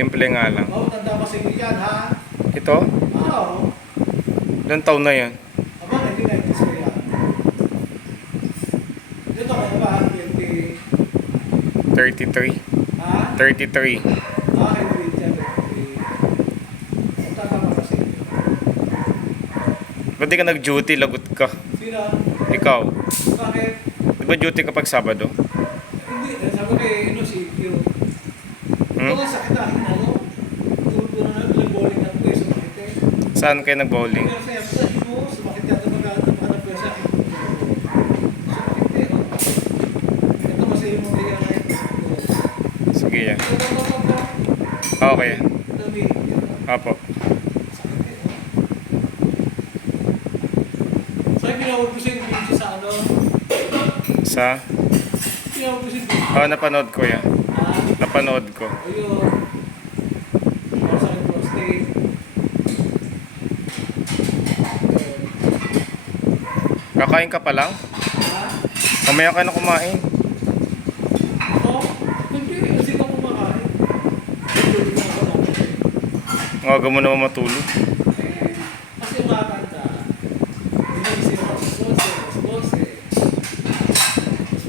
Simple nga lang. Oo, tanda kasi yan, ha? Ito? Oo. Ilang taon na yan? Aba, 1990s ko yan. Dito ka na ba? 20... 33. Ha? 33. Ah, Henry dyan. Ang tanda pa kasi. Ba't di ka nag-duty? Lagot ka. Sino? Ikaw. Bakit? Di ba duty kapag Sabado? Hindi. Sabi kay Ino si Q. Ito nga sakit na aking ano. Tulog na nag-bowling at ko sumakit eh. Saan kayo nag-bowling? Pero sa sa ino, sumakit yata maghanap ko sa akin. Sumakit eh. Ito kasi yung mga kaya ngayon. Sige yan. Ito. Okay. Dami. Apo. Sakit eh. Sa'yo pinawag ko sa yung video sa ano? Sa? Pinawag ko sa yung video. Napanood ko yan. Napanood ko. Ayun. Para sa akin prostate. Kakain ka pa lang? Ha? Mamaya ka na kumain. Ako? Hindi. Kasi ako kumakain. Hindi ko Ngaga mo naman matulog.